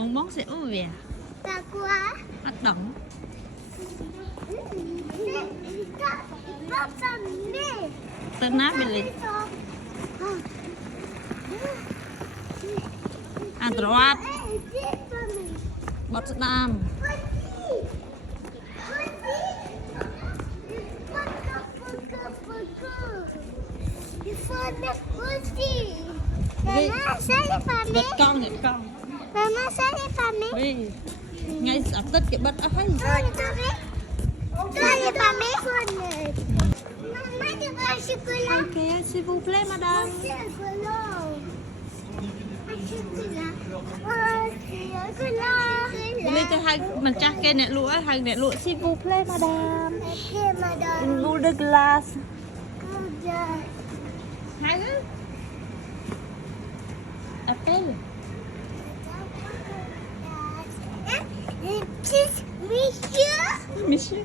Bonbon sẽ uống về. Ta quá. Bắt động. Tên nát bên lịch. À trọt. Bọt đam. Gật con. Mama saya pamit. Vì ngay sắp tất cái bật ấy. Saya pamit con này. Mama juga sekolah. Ok, s'il vous plaît, madame. Lên cho hai mình chắc cái nẹt lụa, hàng nẹt lụa s'il vous plaît, madame. Une boule de glace. Hai đứa. Appelle. Monsieur. Monsieur.